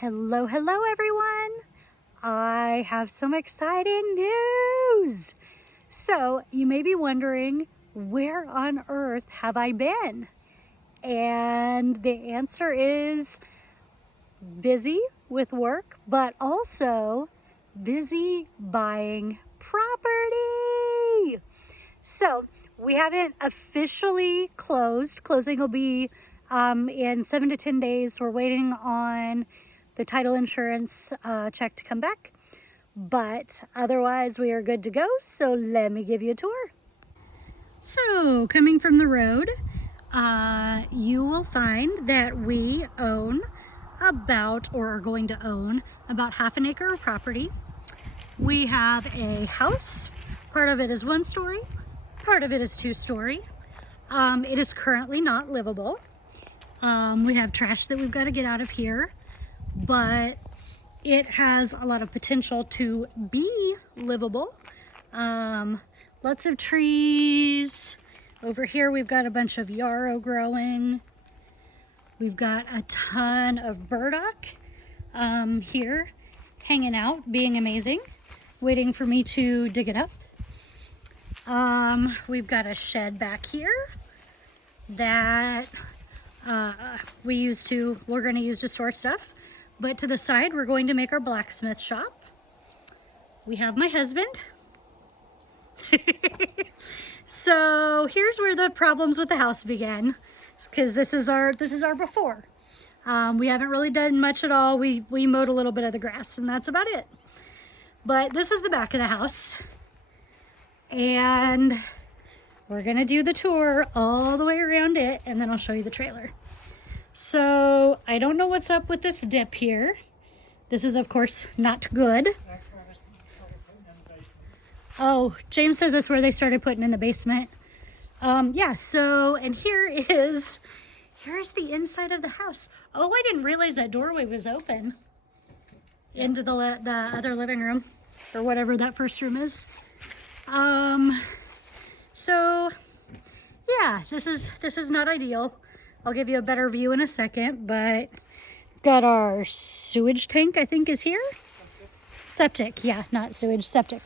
Hello, hello everyone. I have some exciting news. So you may be wondering, where on earth have I been? And the answer is busy with work, but also busy buying property. So we haven't officially closed. Closing will be in 7 to 10 days. We're waiting on the title insurance check to come back, but otherwise we are good to go. So let me give you a tour. So coming from the road, you will find that we own about, or are going to own about half an acre of property. We have a house. Part of it is 1 story, part of it is 2 story. It is currently not livable. We have trash that we've got to get out of here, but it has a lot of potential to be livable. Lots of trees. Over here we've got a bunch of yarrow growing. We've got a ton of burdock here hanging out, being amazing, waiting for me to dig it up. We've got a shed back here that we're going to use to store stuff. But to the side, we're going to make our blacksmith shop. We have my husband. So here's where the problems with the house began, because this is our before. We haven't really done much at all. We mowed a little bit of the grass, and that's about it. But this is the back of the house, and we're gonna do the tour all the way around it, and then I'll show you the trailer. So I don't know what's up with this dip here. This is of course not good. Oh, James says that's where they started putting in the basement. Yeah, so, and here's the inside of the house. Oh, I didn't realize that doorway was open into the other living room, or whatever that first room is. So yeah, this is not ideal. I'll give you a better view in a second, but got our sewage tank, I think, is here. Septic, yeah, not sewage, septic.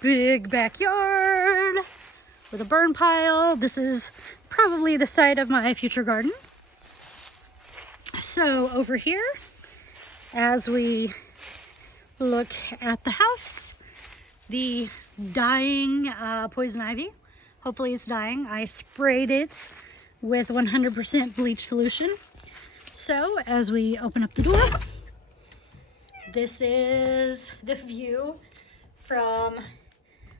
Big backyard with a burn pile. This is probably the site of my future garden. So over here, as we look at the house, the dying poison ivy. Hopefully it's dying. I sprayed it with 100% bleach solution. So as we open up the door, this is the view from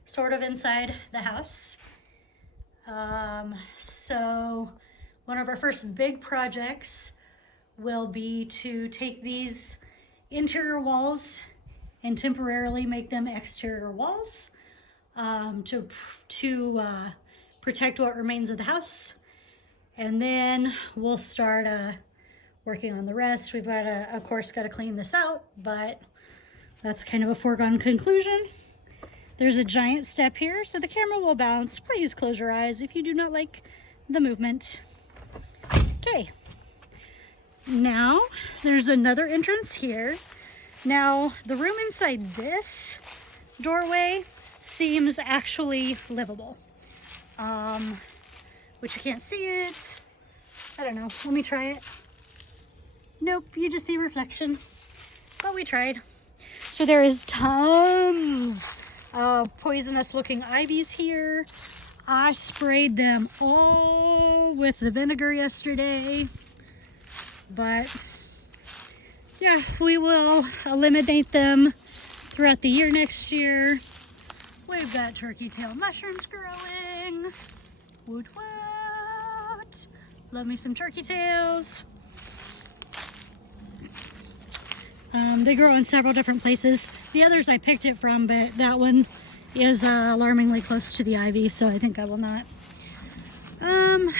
sort of inside the house. So one of our first big projects will be to take these interior walls and temporarily make them exterior walls to protect what remains of the house. And then we'll start working on the rest. We've got to, of course, got to clean this out, but that's kind of a foregone conclusion. There's a giant step here, so the camera will bounce. Please close your eyes if you do not like the movement. Okay. Now, there's another entrance here. Now, the room inside this doorway seems actually livable. Which you can't see it. I don't know. Let me try it. Nope, you just see reflection. But we tried. So there is tons of poisonous looking ivies here. I sprayed them all with the vinegar yesterday. But yeah, we will eliminate them throughout the year next year. We've got turkey tail mushrooms growing. Woot woot. Love me some turkey tails. They grow in several different places. The others I picked it from, but that one is alarmingly close to the ivy, so I think I will not.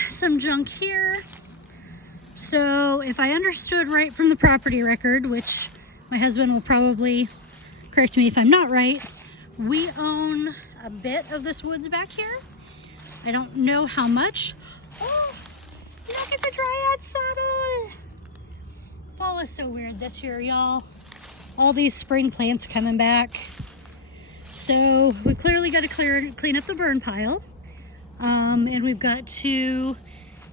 Some junk here. So if I understood right from the property record, which my husband will probably correct me if I'm not right, we own a bit of this woods back here. I don't know how much. Oh, look, it's a dryad saddle. fall is so weird this year, y'all. All these spring plants coming back. So we clearly got to clean up the burn pile. And we've got to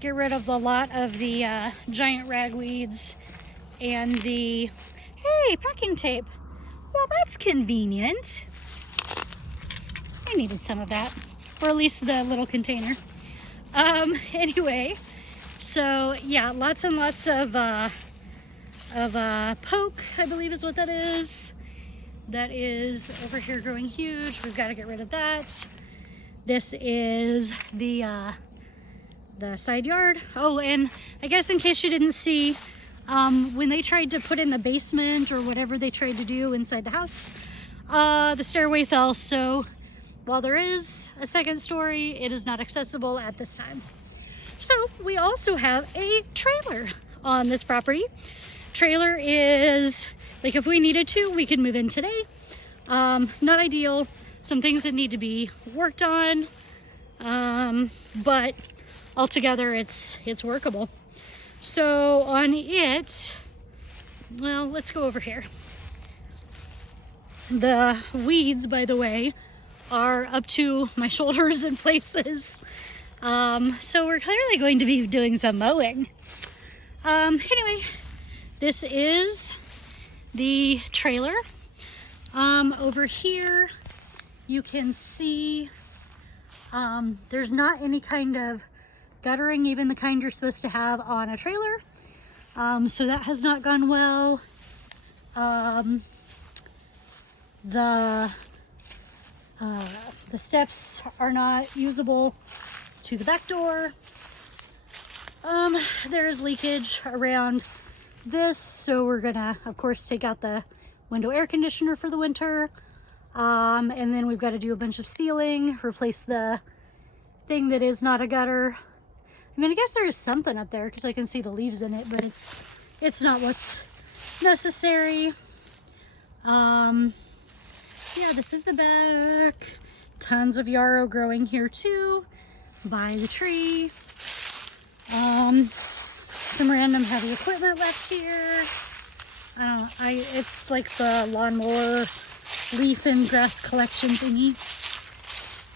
get rid of a lot of the giant ragweeds and the, hey, packing tape. Well, that's convenient. I needed some of that, or at least the little container. Anyway, so yeah, lots and lots of poke, I believe is what that is. That is over here growing huge. We've got to get rid of that. This is the side yard. Oh, and I guess in case you didn't see, when they tried to put in the basement or whatever they tried to do inside the house, the stairway fell. So while there is a second story, it is not accessible at this time. So we also have a trailer on this property. Trailer is, like, if we needed to, we could move in today. Not ideal. Some things that need to be worked on, but altogether it's workable. So on it, well, let's go over here. The weeds, by the way, are up to my shoulders in places. So we're clearly going to be doing some mowing. Anyway, this is the trailer. Over here, you can see there's not any kind of guttering, even the kind you're supposed to have on a trailer. So that has not gone well. The steps are not usable to the back door. There's leakage around this, so we're gonna, of course, take out the window air conditioner for the winter. And then we've got to do a bunch of sealing, replace the thing that is not a gutter. I mean, I guess there is something up there because I can see the leaves in it, but it's not what's necessary. Yeah, this is the back. Tons of yarrow growing here too, by the tree. Some random heavy equipment left here. I don't know, it's like the lawnmower leaf and grass collection thingy.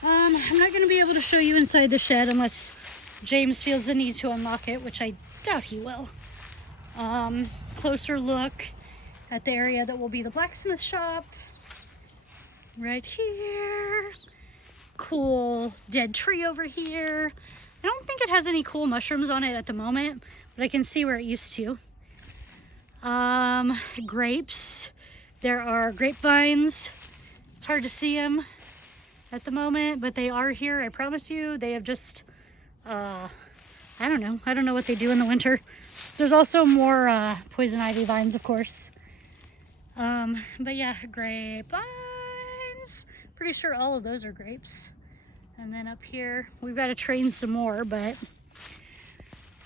I'm not going to be able to show you inside the shed unless James feels the need to unlock it, which I doubt he will. Closer look at the area that will be the blacksmith shop. Right here. Cool dead tree over here. I don't think it has any cool mushrooms on it at the moment, but I can see where it used to. Grapes. There are grapevines. It's hard to see them at the moment, but they are here, I promise you. They have just, I don't know what they do in the winter. There's also more poison ivy vines, of course. But yeah, grapevines. Pretty sure all of those are grapes. And then up here, we've got to train some more, but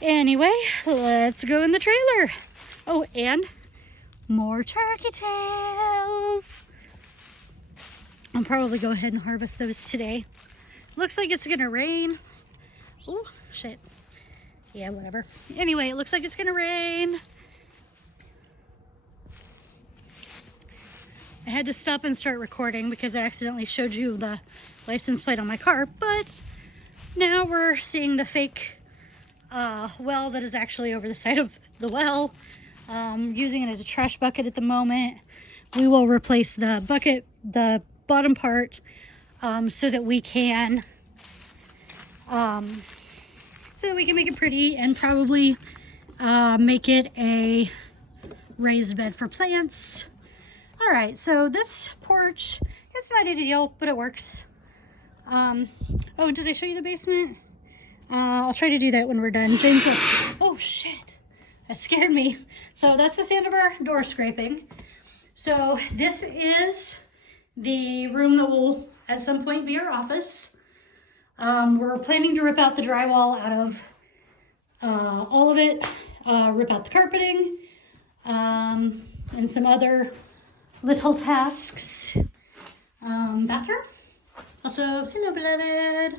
anyway, let's go in the trailer. Oh, and more turkey tails. I'll probably go ahead and harvest those today. Looks like it's gonna rain. Oh, shit. Yeah, whatever. Anyway, it looks like it's gonna rain. I had to stop and start recording because I accidentally showed you the license plate on my car, but now we're seeing the fake well that is actually over the side of the well. Using it as a trash bucket at the moment. We will replace the bucket, the bottom part, so that we can make it pretty and probably make it a raised bed for plants. All right, so this porch, it's not ideal, but it works. Oh, and did I show you the basement? I'll try to do that when we're done. James, oh shit, that scared me. So that's the sound of our door scraping. So this is the room that will at some point be our office. We're planning to rip out the drywall out of all of it, rip out the carpeting, and some other little tasks. Bathroom. Also, hello beloved.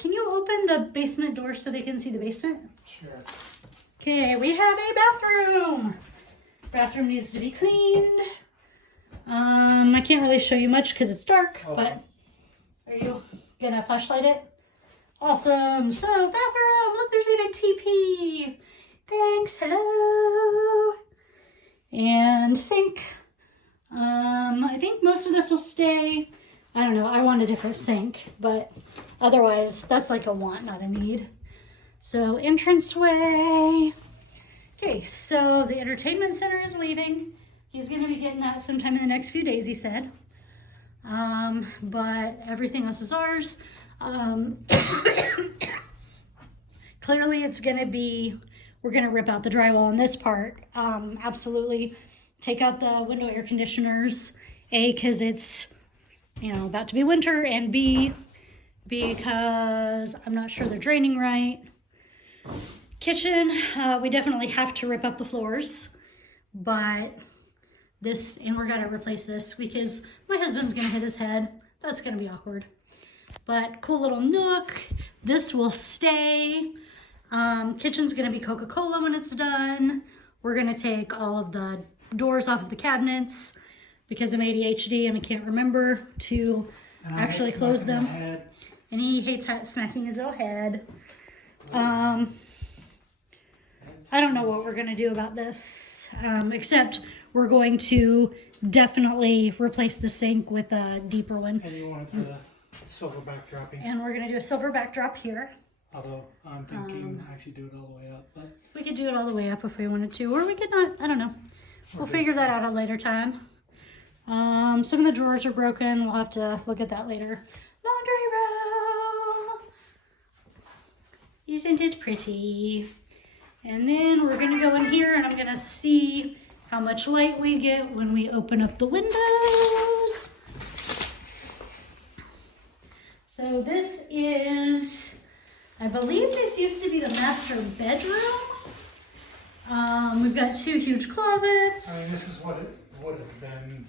Can you open the basement door so they can see the basement? Sure. Okay, we have a bathroom. bathroom needs to be cleaned. I can't really show you much because it's dark, but are you gonna flashlight it? Awesome. So bathroom, look, there's even TP. Thanks, hello. And sink. I think most of this will stay. I don't know, I want a different sink, but otherwise that's like a want, not a need. So entranceway. Okay, so the entertainment center is leaving. He's gonna be getting that sometime in the next few days, he said. But everything else is ours. Clearly it's gonna be, we're gonna rip out the drywall on this part. Absolutely take out the window air conditioners. A, because it's, you know, about to be winter, and B, because I'm not sure they're draining right. Kitchen, we definitely have to rip up the floors, but this, and we're gonna replace this because my husband's gonna hit his head. That's gonna be awkward. But cool little nook. This will stay. Kitchen's gonna be Coca-Cola when it's done. We're gonna take all of the doors off of the cabinets because I'm ADHD and I can't remember to actually close them. And he hates smacking his little head. I don't know what we're gonna do about this, except we're going to definitely replace the sink with a deeper one. And you want the silver backdropping. And we're gonna do a silver backdrop here. Although I'm thinking actually do it all the way up, but We could do it all the way up if we wanted to, or we could not, I don't know. We'll figure that out at a later time. Some of the drawers are broken. We'll have to look at that later. Laundry room. Isn't it pretty? And then we're gonna go in here and I'm gonna see how much light we get when we open up the windows. So this is, I believe this used to be the master bedroom. We've got two huge closets. I mean, this is what it would have been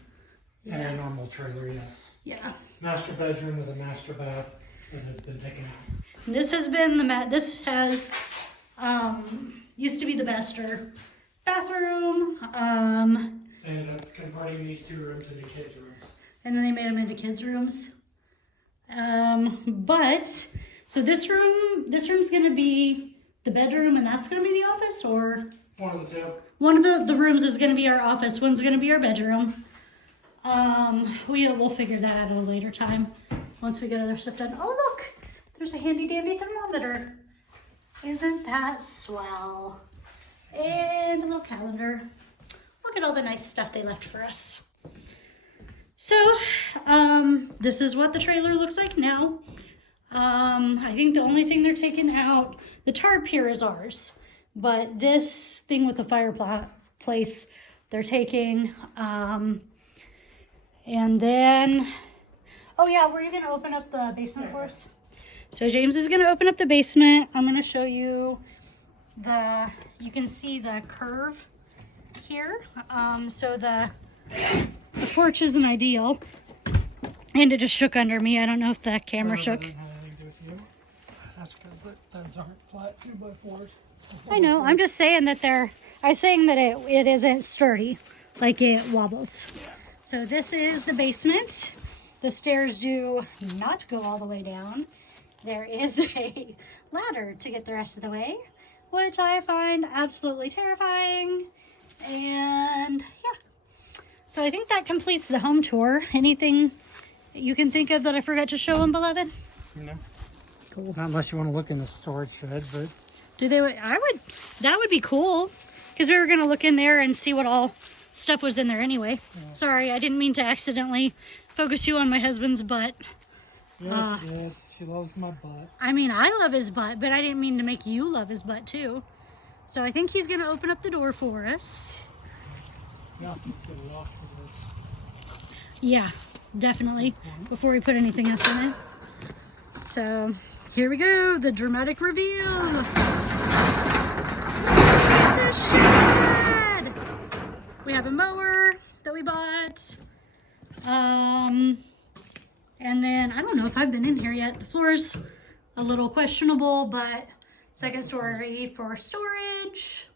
in a normal trailer, yes. Yeah. Master bedroom with a master bath that has been taken out. And this has been the this has used to be the master bathroom. Ended up converting these two rooms into kids' rooms. And then they made them into kids' rooms. But so this room's gonna be the bedroom and that's gonna be the office, or One of the two. one of the rooms is gonna be our office, one's gonna be our bedroom. We'll figure that out at a later time once we get other stuff done. Oh look, there's a handy dandy thermometer. Isn't that swell? And a little calendar. Look at all the nice stuff they left for us. So, this is what the trailer looks like now. I think the only thing they're taking out, the tarp here is ours, but this thing with the fireplace, they're taking, and then, oh yeah, were you gonna open up the basement for us? So James is gonna open up the basement. I'm gonna show you you can see the curve here. So the porch isn't ideal, and it just shook under me. I don't know if the camera shook. That doesn't have anything to do with you. That's because those aren't flat 2x4s. I know. I'm just saying that I'm saying that it isn't sturdy, like it wobbles. So this is the basement. The stairs do not go all the way down. There is a ladder to get the rest of the way, which I find absolutely terrifying. And yeah. So I think that completes the home tour. Anything you can think of that I forgot to show them, beloved? No. Cool. Not unless you want to look in the storage shed, but That would be cool, because we were going to look in there and see what all stuff was in there anyway. Yeah. Sorry, I didn't mean to accidentally focus you on my husband's butt. Yes, yes, she loves my butt. I mean, I love his butt, but I didn't mean to make you love his butt too. So I think he's going to open up the door for us. Yeah, get a lock for this. Yeah, definitely, before we put anything else in it. So here we go, the dramatic reveal. It's a shed. We have a mower that we bought. And then, I don't know if I've been in here yet. The floor's a little questionable, but second story for storage.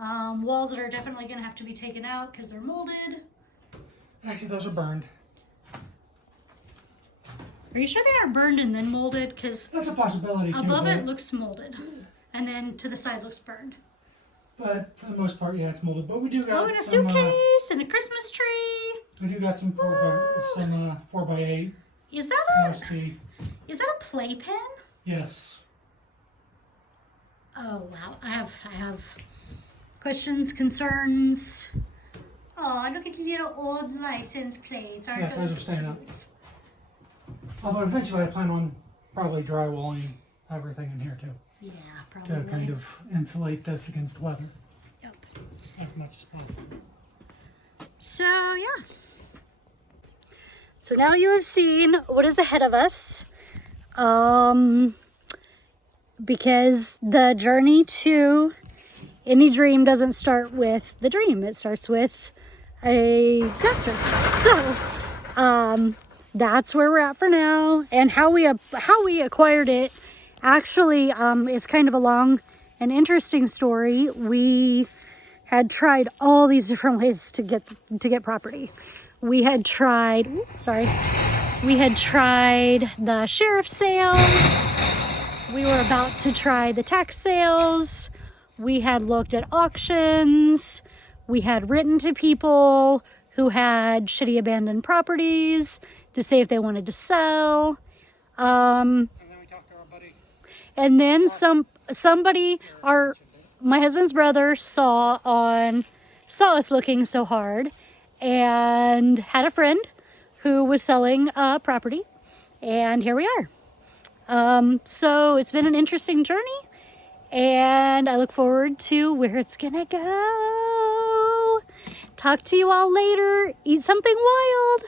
Walls that are definitely going to have to be taken out because they're molded. Actually, those are burned. Are you sure they aren't burned and then molded? Because That's a possibility too. above but, it looks molded, and then to the side looks burned. But for the most part, yeah, it's molded. But we do got Oh, and a some, suitcase and a Christmas tree. we do got some 4x8 Is that USB. a playpen? Yes. Oh wow, I have questions, concerns. Oh, look at the little old license plates. Aren't Yeah, those those are staying up. cute? Although eventually I plan on probably drywalling everything in here too. Yeah, probably. To kind of insulate this against weather Yep. as much as possible. So yeah. So now you have seen what is ahead of us. Because the journey to any dream doesn't start with the dream. It starts with a disaster. So, that's where we're at for now. And how we acquired it actually is kind of a long and interesting story. We had tried all these different ways to get property. We had tried, we had tried the sheriff's sales. We were about to try the tax sales. We had looked at auctions. We had written to people who had shitty abandoned properties to say if they wanted to sell. And then we talked to our buddy. And then somebody, my husband's brother saw us looking so hard and had a friend who was selling a property, and here we are. So it's been an interesting journey, and I look forward to where it's gonna go. Talk to you all later. Eat something wild.